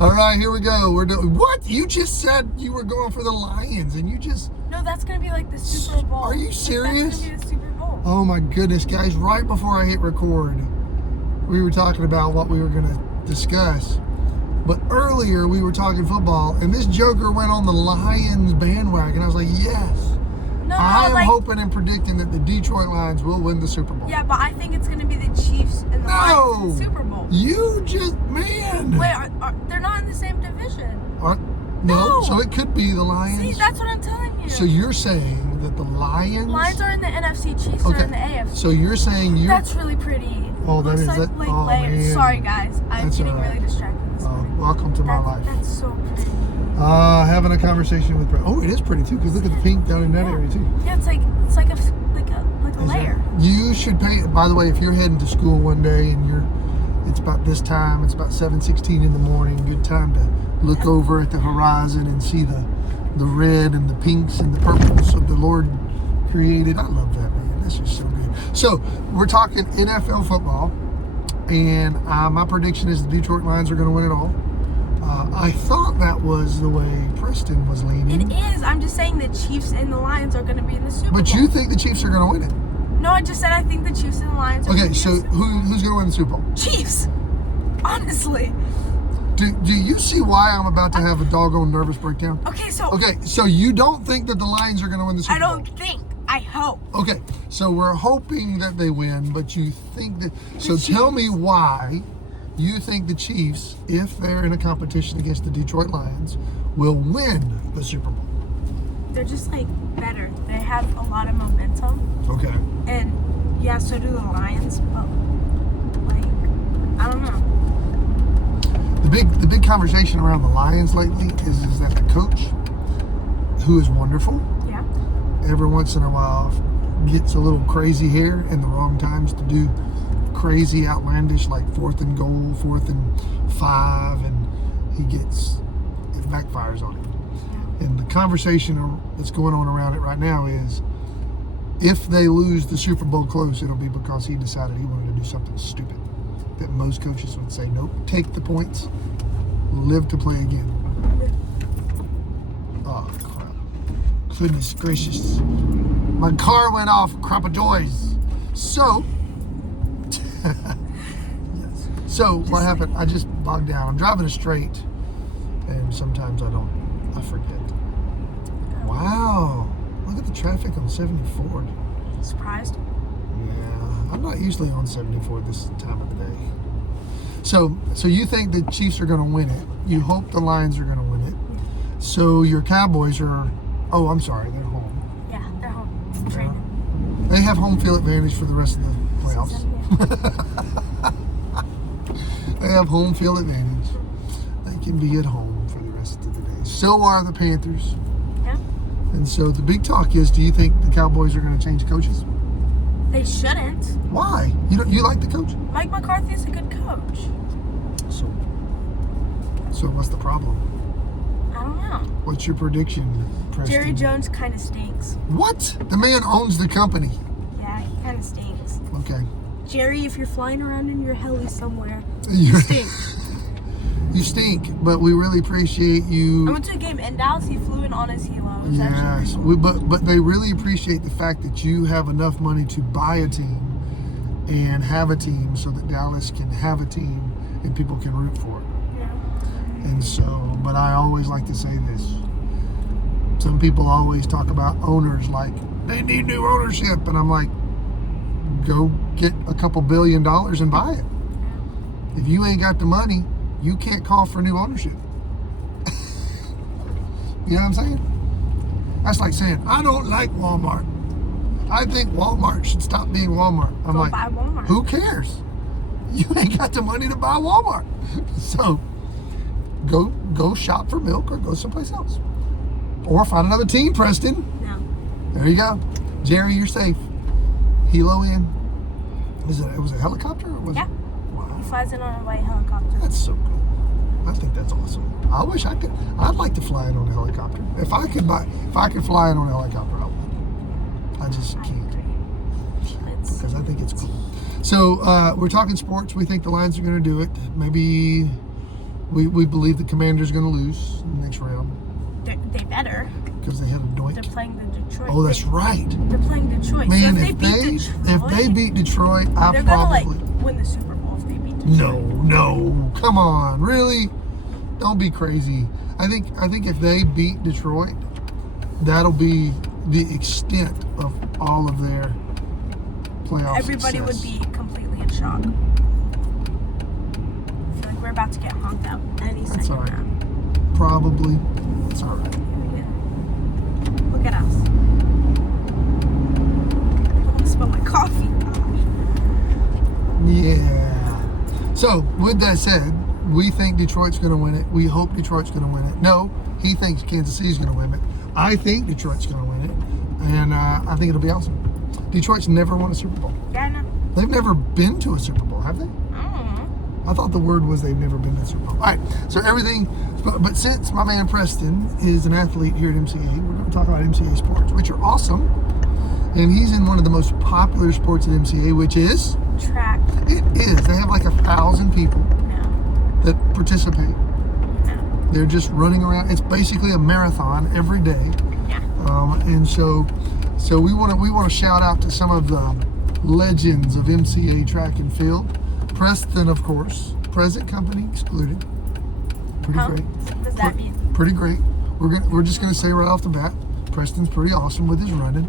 All right, here we go. We're doing what? You just said you were going for the Lions, and you just. No, that's gonna be like the Super Bowl. Are you serious? That's gonna be the Super Bowl. Oh my goodness, guys! Right before I hit record, we were talking about what we were gonna discuss. But earlier we were talking football, and this joker went on the Lions bandwagon. I was like, yes. No, I am like, hoping and predicting that the Detroit Lions will win the Super Bowl. Yeah, but I think it's going to be the Chiefs and the Lions in the Super Bowl. You just, man. Wait, they're not in the same division. No, so it could be the Lions. See, that's what I'm telling you. So you're saying that the Lions are in the NFC, Chiefs are in the AFC. So you're saying That's really pretty. Oh, that Looks is like, that. Like oh, layers. man. Sorry, guys. I'm That's getting all right. really distracted this morning. Welcome to my life. That's so pretty. Having a conversation with. Oh, it is pretty too. Because look at the pink down in that area too. Yeah, it's like a layer. You should pay. By the way, if you're heading to school one day and it's about this time, it's about 7:16 in the morning. Good time to look over at the horizon and see the red and the pinks and the purples of the Lord created. I love that, man. That's just so good. So we're talking NFL football, and my prediction is the Detroit Lions are going to win it all. I thought that was the way Preston was leaning. It is. I'm just saying the Chiefs and the Lions are going to be in the Super Bowl. But you think the Chiefs are going to win it? No, I just said I think the Chiefs and the Lions are going to Okay, so who's going to win the Super Bowl? Chiefs. Honestly. Do you see why I'm about to have a doggone nervous breakdown? Okay, so you don't think that the Lions are going to win the Super Bowl? I don't think. I hope. Okay, so we're hoping that they win, but you think that... So tell me why you think the Chiefs, if they're in a competition against the Detroit Lions, will win the Super Bowl. They're just, better. They have a lot of momentum. Okay. And, yeah, so do the Lions, but, I don't know. The big conversation around the Lions lately is that the coach, who is wonderful, yeah, every once in a while gets a little crazy here in the wrong times to do crazy, outlandish, like 4th and goal, 4th and 5, and it backfires on him. Yeah. And the conversation that's going on around it right now is, if they lose the Super Bowl close, it'll be because he decided he wanted to do something stupid that most coaches would say, nope, take the points, live to play again. Oh, crap. Goodness gracious. My car went off, crap of joys. So, yes. So what happened? I just bogged down. I'm driving a straight, and sometimes I forget. Wow. Look at the traffic on 74. Surprised? Yeah, I'm not usually on 74 this time of the day. So you think the Chiefs are going to win it. You hope the Lions are going to win it. So your Cowboys are, I'm sorry, they're home. Yeah, they're home. Training. They have home field advantage for the rest of the playoffs. They have home field advantage. They can be at home for the rest of the day. So are the Panthers. Yeah. And so the big talk is, do you think the Cowboys are going to change coaches? They shouldn't. Why? You like the coach? Mike McCarthy is a good coach. So what's the problem? I don't know. What's your prediction, Preston? Jerry Jones kind of stinks. What? The man owns the company. Yeah, he kind of stinks. Okay. Jerry, if you're flying around in your heli somewhere, you you stink. You stink, but we really appreciate you. I went to a game in Dallas. He flew in on his helo. It was Yes, but they really appreciate the fact that you have enough money to buy a team and have a team so that Dallas can have a team and people can root for it. Yeah. And so, but I always like to say this. Some people always talk about owners like, they need new ownership. And I'm like, go get a couple $1 billion and buy it. If you ain't got the money, you can't call for new ownership. You know what I'm saying? That's like saying, I don't like Walmart. I think Walmart should stop being Walmart. I'm Go like, buy Walmart. Who cares? You ain't got the money to buy Walmart. So go shop for milk or go someplace else. Or find another team, Preston. No. There you go. Jerry, you're safe. Helo in. Was it a helicopter? Or was Yeah. It? Wow. He flies in on a white helicopter. That's so cool. I think that's awesome. I wish I could. I'd like to fly it on a helicopter. If I could fly it on a helicopter, I would. I just can't. Because I think it's cool. So we're talking sports. We think the Lions are going to do it. Maybe We believe the Commanders going to lose in the next round They better. because they had a doink. They're playing the Detroit. Oh, that's right. They're playing Detroit. Man, so if they beat Detroit, I they're probably gonna like win the Super Bowl if they beat Detroit. no. Come on, really? Don't be crazy. I think if they beat Detroit, that'll be the extent of all of their playoff Everybody success. would be completely in shock. I feel like we're about to get honked out any That's second all right. now. Probably. It's all right. Look at us. I want to spill my coffee. Yeah. So, with that said, we think Detroit's going to win it. We hope Detroit's going to win it. No, he thinks Kansas City's going to win it. I think Detroit's going to win it. And I think it'll be awesome. Detroit's never won a Super Bowl. Yeah, I know. They've never been to a Super Bowl, have they? I thought the word was they've never been to a Super Bowl. All right, so everything, but since my man Preston is an athlete here at MCA, we're going to talk about MCA sports, which are awesome. And he's in one of the most popular sports at MCA, which is? Track. It is. They have like 1,000 people No. that participate. No. They're just running around. It's basically a marathon every day. Yeah. And so we want to shout out to some of the legends of MCA track and field. Preston, of course, present company excluded. Pretty great. What does that mean? Pretty great. We're just gonna say right off the bat, Preston's pretty awesome with his running.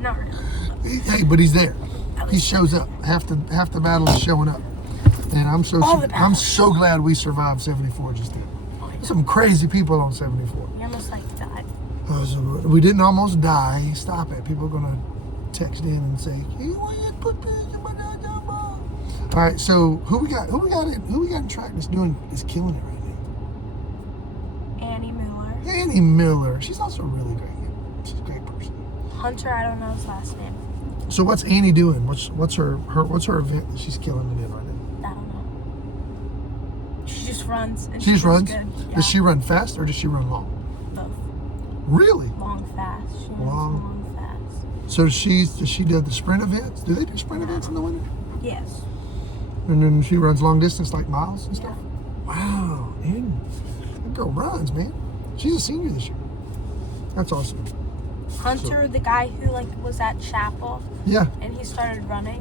Not really. Hey, but he's there. He shows up. Half the battle is showing up. And I'm so glad we survived 74 just then. Some crazy people on 74. We almost like died. So we didn't almost die. Stop it. People are gonna text in and say, "Hey, why you put this in my dad?" All right, so who we got in track that's is killing it right now? Annie Miller. Annie Miller. She's also really great. She's a great person. Hunter, I don't know his last name. So what's Annie doing? What's her event that she's killing it in right now? I don't know. She just runs. And She just runs? Good. Yeah. Does she run fast or does she run long? Both. Really? Long, fast. She runs long, fast. So does she do the sprint events? Do they do sprint events in the winter? Yes. And then she runs long distance like miles and stuff? Wow. Annie. That girl runs, man. She's a senior this year. That's awesome. Hunter, the guy who was at Chapel. Yeah. And he started running,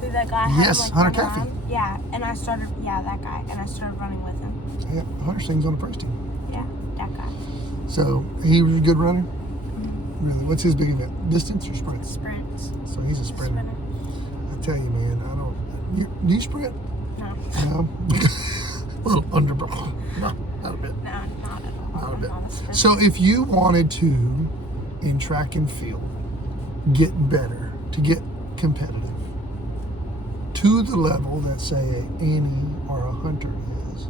who that guy had Yes, him, Hunter run Caffey. around. Yeah, and that guy, and I started running with him. Yeah, Hunter sings on the Preston team. Yeah, that guy. So he was a good runner? Really? What's his big event? Distance or sprint? Sprints. So he's a sprinter. I tell you, man, do you sprint? No. No. A little underbrow. No, not a bit. No, not at all. Not a I'm bit. not a sprinter. So if you wanted to, in track and field, get better, to get competitive, to the level that, say, Annie or a Hunter is,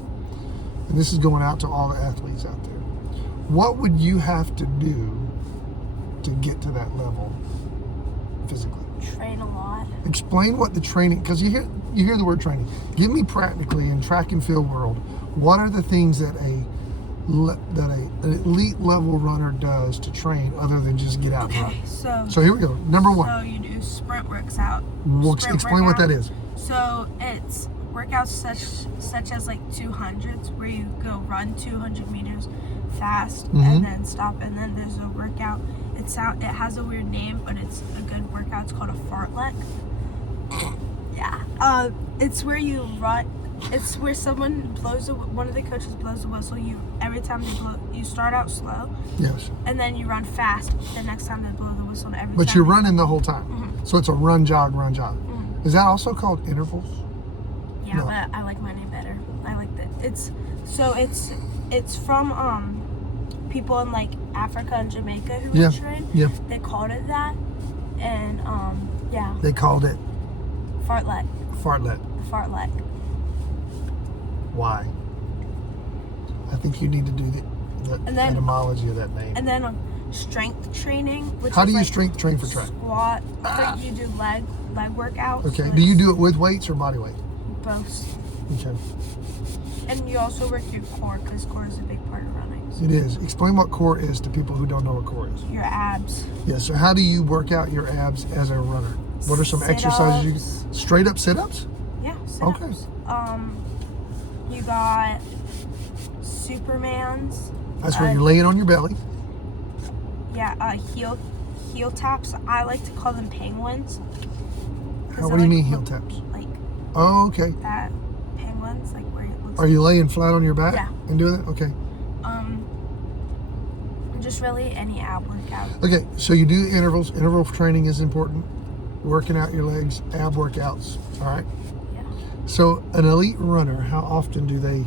and this is going out to all the athletes out there, what would you have to do to get to that level physically? Train a lot. Explain what the training, because you hear the word training. Give me practically in track and field world, what are the things that an elite level runner does to train other than just get out and Okay, run? So here we go. Number one. So you do sprint workouts. Explain what that is. So it's workouts such as 200s where you go run 200 meters fast and then stop, and then there's a workout. It has a weird name, but it's a good workout. It's called a fartlek. Yeah. It's where you run. It's where someone one of the coaches blows a whistle. Every time they blow, you start out slow. Yes. And then you run fast the next time they blow the whistle. And every But time you're running the whole time. So it's a run, jog, run, jog. Is that also called intervals? Yeah, No. but I like my name better. I like that. It's from people in Africa and Jamaica who would train. Yeah. They called it that, and yeah. They called it Fartlek. fartlet. Why? I think you need to do the etymology of that name. And then strength training. Which How is do you strength train for track? Squat. You do leg workouts. Okay. So Do you do it with weights or body weight? both? Okay. And you also work your core, because core is a big part of running. So It is. Explain what core is to people who don't know what core is. your abs. Yeah. So how do you work out your abs as a runner? What are some exercises you Sit-ups. straight up sit-ups? Yeah. Sit-ups. Okay. got Superman's. That's where you're laying on your belly. Yeah, heel taps. I like to call them penguins. What do you mean heel taps? Like. Oh, okay. That penguins, like where it looks. Are you laying flat on your back? Yeah. And doing it? Okay. Just really any ab workout. Okay, so you do intervals. Interval training is important. Working out your legs, ab workouts. All right. Yeah. So an elite runner, how often do they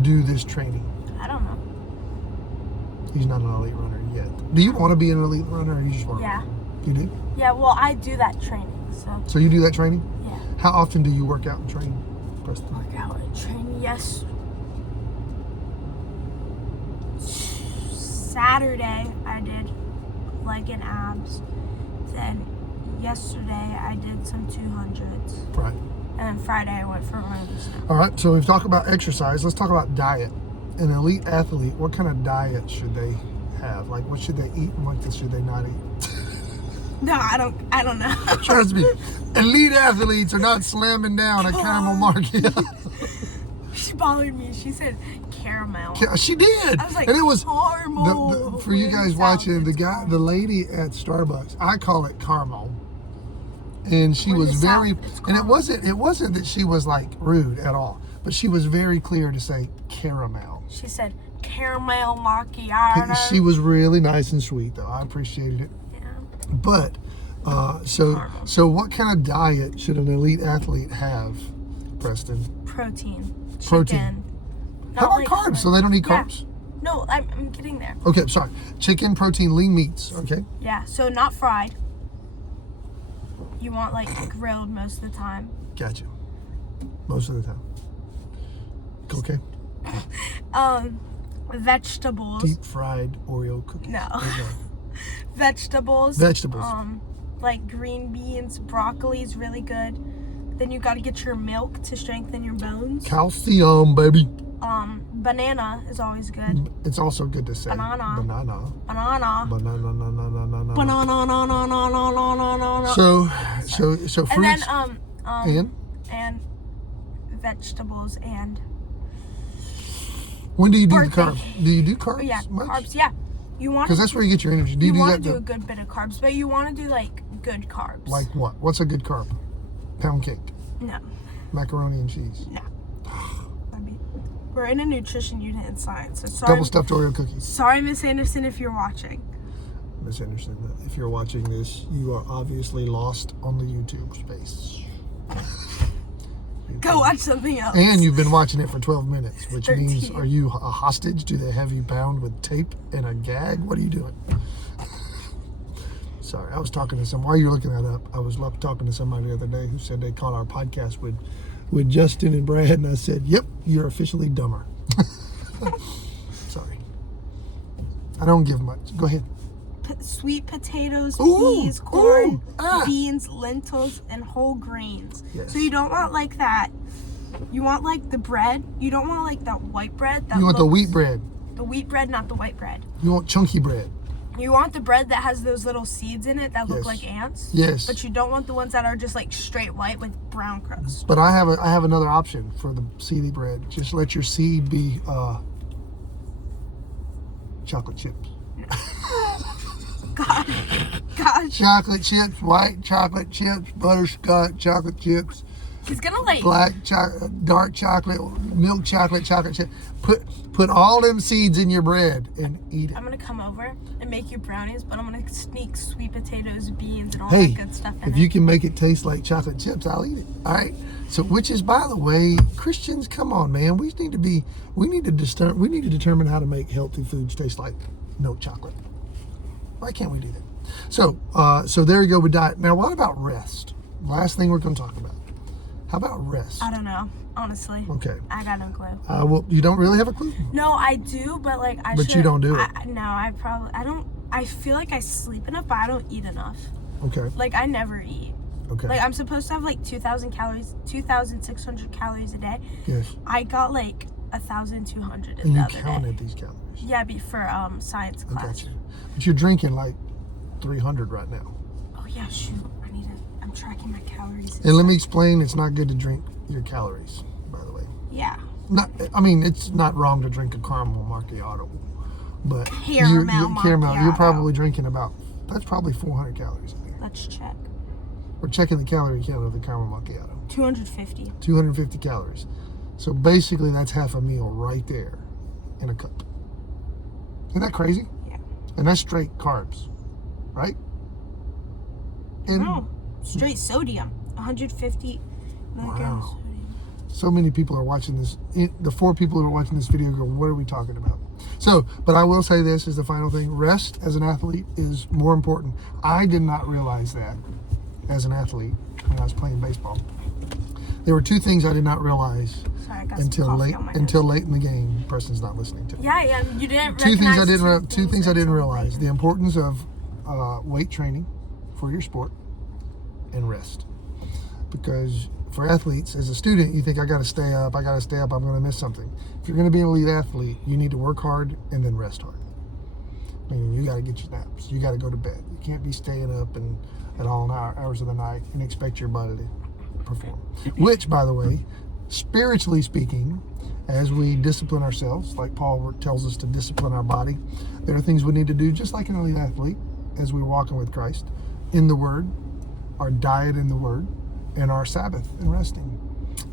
do this training? I don't know. He's not an elite runner yet. Do you want to be an elite runner, or you just want to? Yeah. You do? Yeah. Well, I do that training. So. So you do that training? Yeah. How often do you work out and train, Preston? Work out and train. Yes. Saturday I did leg and abs. Then yesterday I did some 200s. Right. And then Friday I went for runs. All right, so we've talked about exercise. Let's talk about diet. An elite athlete, what kind of diet should they have? Like, what should they eat and what should they not eat? No, I don't know. Trust me, elite athletes are not slamming down a caramel market. She bothered me. She said caramel. She did. I was like, and it was caramel. for you guys watching, the lady at Starbucks, I call it caramel. And she was very, and it wasn't that she was like rude at all, but she was very clear to say caramel. She said caramel macchiato. She was really nice and sweet, though. I appreciated it. Yeah. But so what kind of diet should an elite athlete have, Preston? Protein. Protein. Chicken. How about like carbs? So they don't eat Yeah. carbs? No, I'm getting there. Okay, sorry. Chicken, protein, lean meats. Okay. Yeah, so not fried. You want like grilled most of the time. Gotcha. Most of the time. Okay. Vegetables. Deep fried Oreo cookies. No. Okay. Vegetables. Vegetables. Like green beans, broccoli is really good. Then you got to get your milk to strengthen your bones. Calcium, baby. Banana is always good. It's also good to say. Banana. Banana. Banana. Banana. Banana. So fruits. And then and vegetables and when do you do the birthday. carbs? Do you do carbs? yeah, much? carbs. Yeah, you want Because that's where you get your energy. Do you do want that? to do a good bit of carbs, but you want to do like good carbs. Like what? What's a good carb? Pound cake, No. macaroni and cheese, We're in a nutrition unit in science. So sorry, double stuffed Oreo cookies. sorry, Miss Anderson, if you're watching. Miss Anderson, if you're watching this, you are obviously lost on the YouTube space. Go watch something else. And you've been watching it for 12 minutes, which 13. means, are you a hostage? Do they have you bound with tape and a gag? What are you doing? Sorry, I was talking to while you're looking that up, I was talking to somebody the other day who said they caught our podcast with Justin and Brad, and I said, yep, you're officially dumber. Sorry. I don't give much. Go ahead. Sweet potatoes, Ooh, peas, corn, ooh, ah. beans, lentils, and whole grains. Yes. So you don't want like that. You want like the bread. You don't want like that white bread. You want the wheat bread. The wheat bread, not the white bread. You want chunky bread. You want the bread that has those little seeds in it that look Yes. like ants. Yes. But you don't want the ones that are just like straight white with brown crust. But I have another option for the seedy bread. Just let your seed be chocolate chips. Gosh. Chocolate chips, white chocolate chips, butterscotch chocolate chips, He's gonna like black chocolate, dark chocolate, milk chocolate, chocolate chip. Put all them seeds in your bread and eat it. I'm gonna come over and make you brownies, but I'm gonna sneak sweet potatoes, beans, and all Hey, that good stuff in if it. you can make it taste like chocolate chips, I'll eat it. All right. So, which is, by the way, Christians, come on, man. We need to determine how to make healthy foods taste like no chocolate. Why can't we do that? So there you go with diet. Now, what about rest? Last thing we're going to talk about. How about rest? I don't know, honestly. Okay. I got no clue. Well, you don't really have a clue? No, I do, but like I But should. you don't do it. I don't. I feel like I sleep enough, but I don't eat enough. Okay. Like I never eat. Okay. Like I'm supposed to have like 2,000 calories, 2,600 calories a day. Yes. I got like 1,200 And the you other counted day. these calories. Yeah, for science I class. got you. But you're drinking like 300 right now. Oh yeah, shoot. I'm tracking my calories. And let me explain, it's not good to drink your calories, by the way. Yeah. it's not wrong to drink a caramel macchiato, but Caramel macchiato. You're probably drinking that's probably 400 calories in there. Let's check. We're checking the calorie count of the caramel macchiato. 250. 250 calories. So basically, that's half a meal right there in a cup. Isn't that crazy? Yeah. And that's straight carbs, right? And No, straight sodium. 150 milligrams Wow. sodium. so many people are watching this. The 4 people who are watching this video go, what are we talking about? So, but I will say this is the final thing. Rest as an athlete is more important. I did not realize that as an athlete when I was playing baseball. There were 2 things I did not realize Sorry, I got until some coffee late on my until late in the game. Preston's not listening to me. Yeah, you didn't. Two things I didn't. recognize Two things I didn't until realize: later. the importance of weight training for your sport and rest. Because for athletes, as a student, you think I got to stay up. I'm going to miss something. If you're going to be an elite athlete, you need to work hard and then rest hard. Meaning you got to get your naps. You got to go to bed. You can't be staying up and at all hours of the night and expect your body to perform. Which, by the way, spiritually speaking, as we discipline ourselves, like Paul tells us to discipline our body, there are things we need to do just like an elite athlete as we're walking with Christ in the Word, our diet in the Word, and our Sabbath and resting.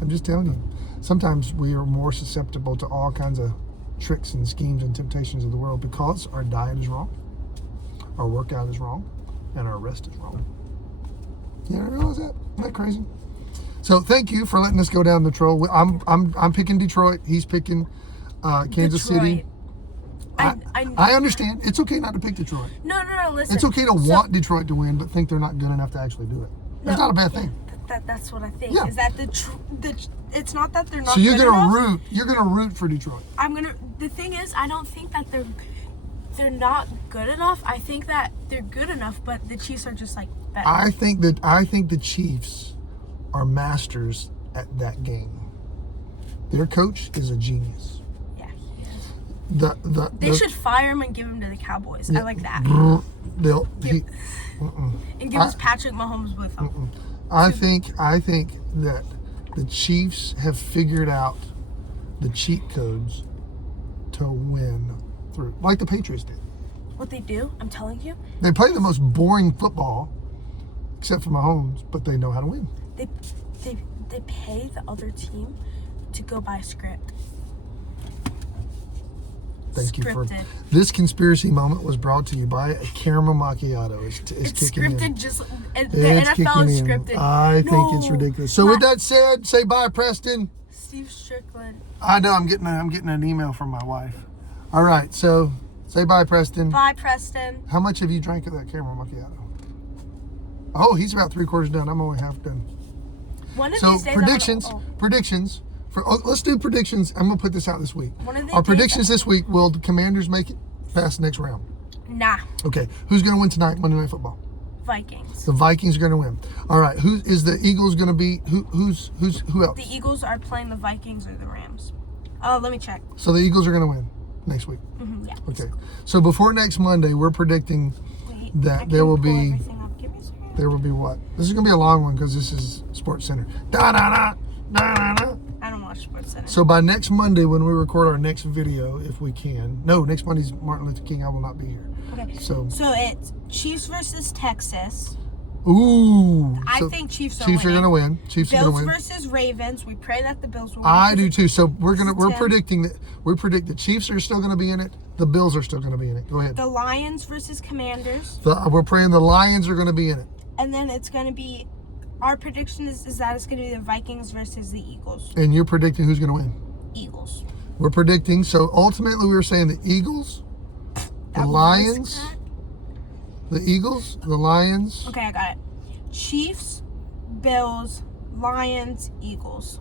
I'm just telling you, sometimes we are more susceptible to all kinds of tricks and schemes and temptations of the world because our diet is wrong, our workout is wrong, and our rest is wrong. You didn't realize that? Isn't that crazy? So thank you for letting us go down the troll. I'm picking Detroit. He's picking Kansas City. I understand. It's okay not to pick Detroit. No, listen. It's okay to want Detroit to win, but think they're not good enough to actually do it. That's not a bad thing. That's what I think. Yeah. Is that it's not that they're not. So you're good gonna enough. root. You're gonna root for Detroit. The thing is, I don't think that they're not good enough. I think that they're good enough, but the Chiefs are just like better. I think the Chiefs are masters at that game. Their coach is a genius. Yeah, he is. They should fire him and give him to the Cowboys. I like that. And give us Patrick Mahomes with him. I think that the Chiefs have figured out the cheat codes to win through, like the Patriots did. What they do, I'm telling you. They play the most boring football, except for Mahomes, but they know how to win. They pay the other team to go by a script. Thank you for Scripted. this conspiracy moment was brought to you by a caramel macchiato. It's kicking scripted, in. just the It's NFL is kicking in. scripted. I think it's No. ridiculous. So with that said, say bye, Preston. Steve Strickland. I know I'm getting an email from my wife. All right, so say bye, Preston. Bye, Preston. How much have you drank of that caramel macchiato? Oh, he's about 3/4 done. I'm only half done. One of So these days, predictions. Let's do predictions. I'm gonna put this out this week. One of these Our days- predictions this week: will the Commanders make it past the next round? Nah, Okay, who's gonna win tonight? Monday Night Football. Vikings. The Vikings are gonna win. All right, who is the Eagles gonna be? Who else? The Eagles are playing the Vikings or the Rams. Let me check. So the Eagles are gonna win next week. Yeah. Okay. So before next Monday, we're predicting Wait, that I there can will pull be. everything up. Give me a second. There will be what? This is gonna be a long one because this is Sports Center. Da da da da da da. I don't watch Sports Center. So by next Monday, when we record our next video, if we can. No, next Monday's Martin Luther King. I will not be here. Okay. So it's Chiefs versus Texas. ooh. I So think Chiefs are Chiefs are winning. gonna win. Chiefs are Bills gonna win. versus Ravens. We pray that the Bills will win. I do too. So we're Tim. predicting that we predict the Chiefs are still gonna be in it. The Bills are still gonna be in it. Go ahead. The Lions versus Commanders. We're praying the Lions are gonna be in it. And then it's going to be, our prediction is that it's going to be the Vikings versus the Eagles. And you're predicting who's gonna win. Eagles. We're predicting. So ultimately, we were saying the Eagles, the That was Lions, correct. the Eagles, the Lions. Okay, I got it. Chiefs, Bills, Lions, Eagles.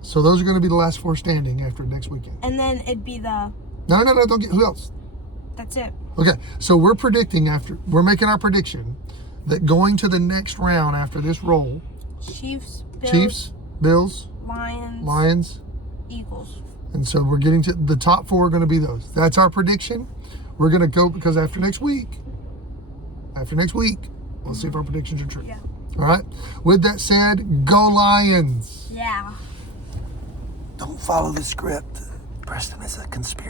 So those are gonna be the last 4 standing after next weekend. And then it'd be the, No, don't get who else. that's it. Okay, so we're making our prediction that going to the next round after this roll, Chiefs, Bills, Lions, Eagles. and so we're getting to the top 4 are going to be those. That's our prediction. We're going to go because after next week, we'll see if our predictions are true. Yeah. All right. With that said, go Lions. Yeah. Don't follow the script. Preston is a conspiracy